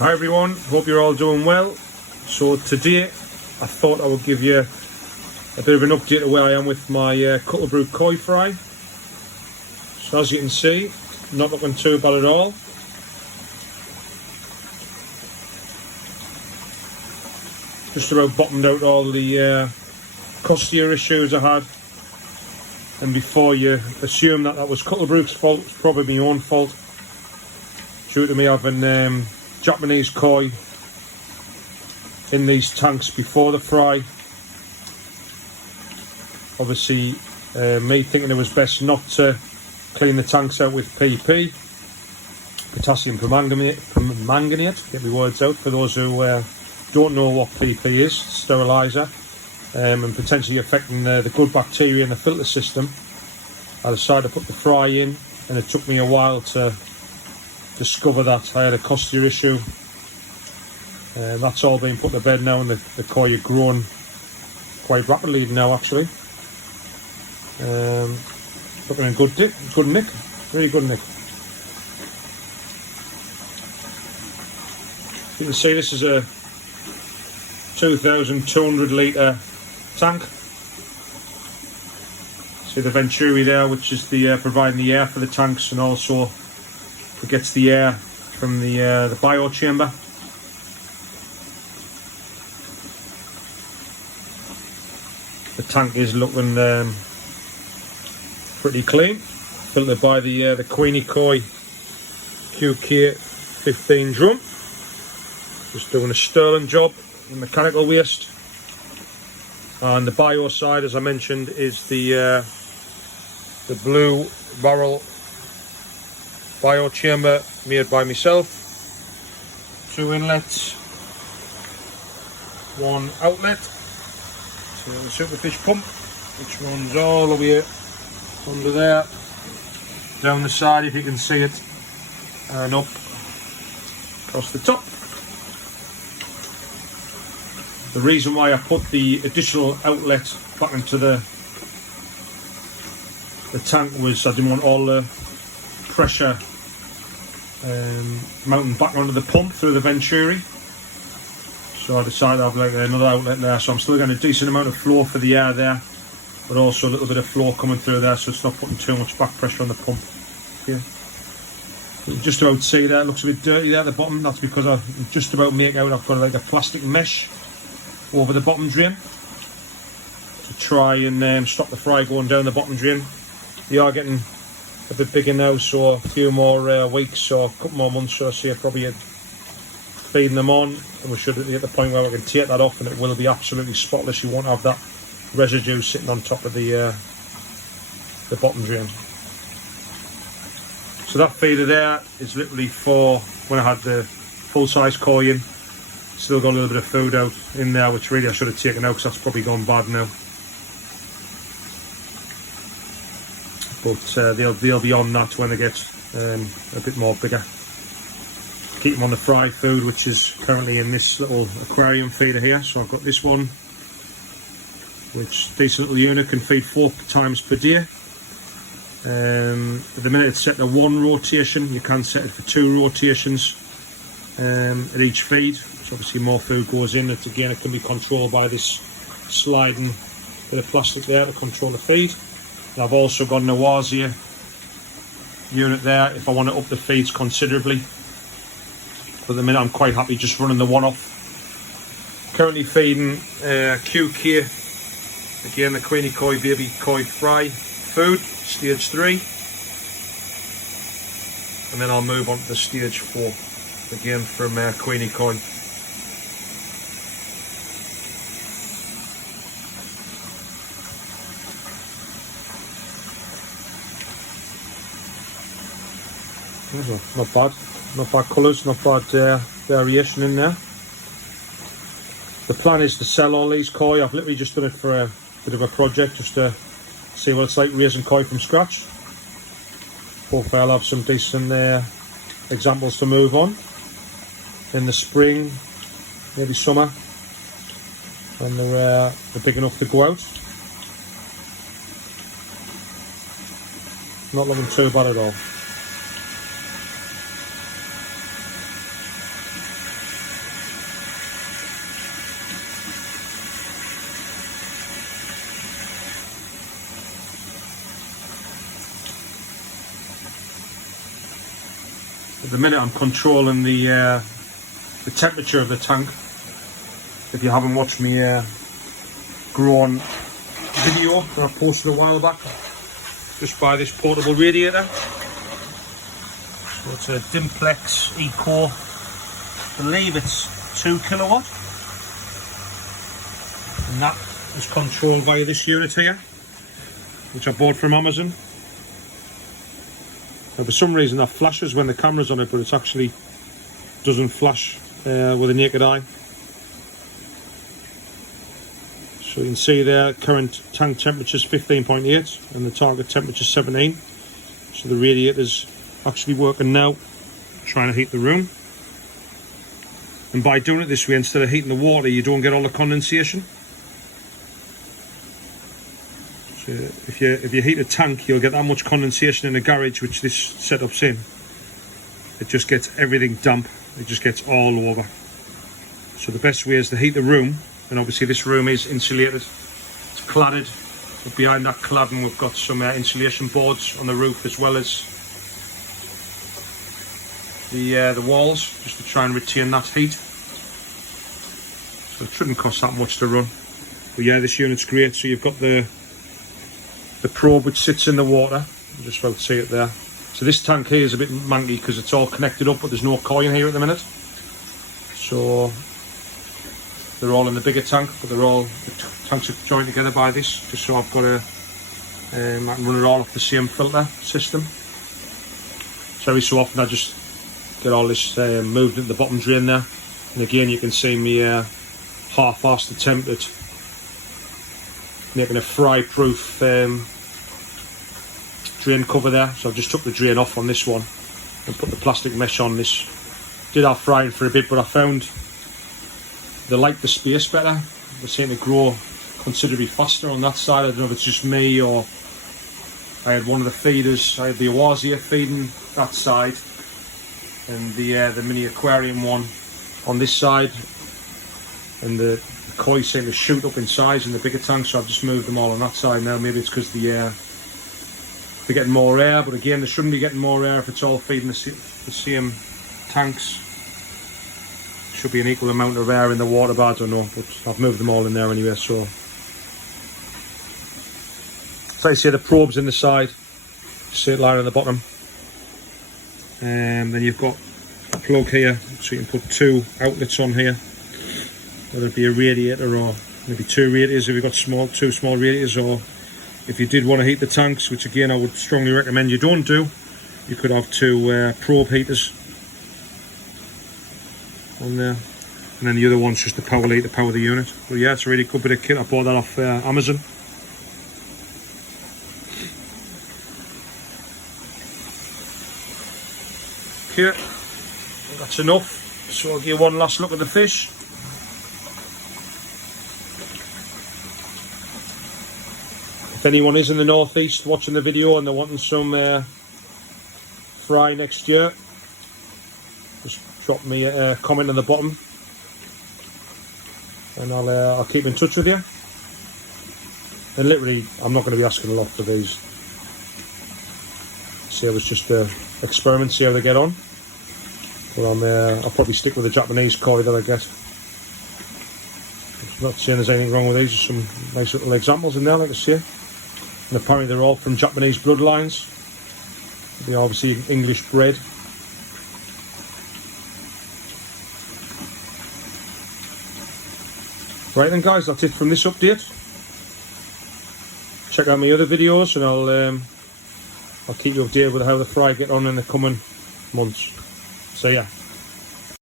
Hi everyone, hope you're all doing well. So today I thought I would give you a bit of an update of where I am with my Cuttlebrook koi fry. So as you can see, not looking too bad at all. Just about bottomed out all the costia issues I had. And before you assume that was Cuttlebrook's fault, it's probably my own fault. Due to me having Japanese koi in these tanks before the fry. Obviously me thinking it was best not to clean the tanks out with PP, potassium permanganate, get my words out for those who don't know what PP is, steriliser, and potentially affecting the good bacteria in the filter system. I decided to put the fry in, and it took me a while to discover that I had a costia issue. That's all been put to bed now, and the koi are grown quite rapidly now actually. Looking in good nick, very good nick. You can see this is a 2,200 litre tank. See the venturi there, which is the providing the air for the tanks, and also it gets the air from the biochamber. The tank is looking pretty clean, filtered by the Queenie Koi QK 15 drum. Just doing a sterling job with mechanical waste. And the bio side, as I mentioned, is the blue barrel biochamber made by myself. 2 inlets, 1 outlet. So the superfish pump, which runs all the way under there, down the side if you can see it, and up across the top. The reason why I put the additional outlet back into the tank was I didn't want all the pressure mounting back onto the pump through the venturi. So I decided to have like another outlet there, so I'm still getting a decent amount of flow for the air there, but also a little bit of flow coming through there, so it's not putting too much back pressure on the pump. Yeah. You can just about see that, it looks a bit dirty there at the bottom. That's because I just about make out I've got like a plastic mesh over the bottom drain to try and stop the fry going down the bottom drain. They are getting a bit bigger now, so a few more weeks or a couple more months, so I see probably feeding them on, and we should be at the point where we can take that off and it will be absolutely spotless. You won't have that residue sitting on top of the bottom drain. So that feeder there is literally for when I had the full-size koi in. Still got a little bit of food out in there, which really I should have taken out because that's probably gone bad now. But they'll be on that when they get a bit more bigger. Keep them on the fried food, which is currently in this little aquarium feeder here. So I've got this one, which decent little unit, can feed 4 times per day. At the minute it's set to 1 rotation. You can set it for 2 rotations at each feed. So obviously more food goes in. It again, it can be controlled by this sliding bit of plastic there to control the feed. And I've also got an Awazia unit there if I want to up the feeds considerably. But at the minute I'm quite happy just running the one off. Currently feeding QK, again the Queenie Koi baby koi fry food, stage 3. And then I'll move on to stage 4, again from Queenie Koi. Not bad colours, not bad variation in there. The plan is to sell all these koi. I've literally just done it for a bit of a project, just to see what it's like raising koi from scratch. Hopefully I'll have some decent examples to move on in the spring, maybe summer, when they're big enough to go out. Not looking too bad at all. At the minute I'm controlling the temperature of the tank. If you haven't watched me grown video that I posted a while back, just by this portable radiator. So it's a Dimplex Eco, I believe it's 2 kilowatt, and that is controlled by this unit here, which I bought from Amazon. Now for some reason that flashes when the camera's on it, but it actually doesn't flash with the naked eye. So you can see there, current tank temperature is 15.8 and the target temperature is 17. So the radiator's actually working now, trying to heat the room. And by doing it this way, instead of heating the water, you don't get all the condensation. So if you heat a tank, you'll get that much condensation in the garage, which this setup's in. It just gets everything damp. It just gets all over. So the best way is to heat the room, and obviously this room is insulated. It's cladded. But behind that cladding, we've got some insulation boards on the roof, as well as the walls, just to try and retain that heat. So it shouldn't cost that much to run. But yeah, this unit's great. So you've got the probe which sits in the water. You just about to see it there. So this tank here is a bit manky because it's all connected up, but there's no coin here at the minute. So they're all in the bigger tank, but the tanks are joined together by this, just so I've got I can run it all off the same filter system. So every so often I just get all this moved into the bottom drain there, and again you can see me half-assed attempt at making a fry-proof drain cover there. So I've just took the drain off on this one and put the plastic mesh on this. Did have frying for a bit, but I found they like the space better. They seem to grow considerably faster on that side. I don't know if it's just me, or I had one of the feeders, I had the Awazia feeding that side, and the mini aquarium one on this side, and the koi seem to shoot up in size in the bigger tank, so I've just moved them all on that side now. Maybe it's because they're getting more air, but again they shouldn't be getting more air if it's all feeding the same tanks. Should be an equal amount of air in the water, but I don't know, but I've moved them all in there anyway. So I see the probes in the side, see it lying on the bottom, and then you've got a plug here, so you can put 2 outlets on here, whether it be a radiator or maybe 2 radiators if you've got 2 small radiators, or if you did want to heat the tanks, which again I would strongly recommend you don't do, you could have 2 probe heaters on there, and then the other one's just the power lead to power the unit. But yeah, it's a really good bit of kit. I bought that off Amazon. Okay, that's enough. So I'll give you one last look at the fish. If anyone is in the northeast watching the video and they're wanting some fry next year, just drop me a comment on the bottom, and I'll keep in touch with you. And literally, I'm not going to be asking a lot for these. See, it was just an experiment, see how they get on. But I'll probably stick with the Japanese koi that I get. I'm not saying there's anything wrong with these. There's some nice little examples in there, like I say. And apparently they're all from Japanese bloodlines. They're obviously English bred. Right then guys, that's it from this update. Check out my other videos, and I'll keep you updated with how the fry get on in the coming months. So yeah.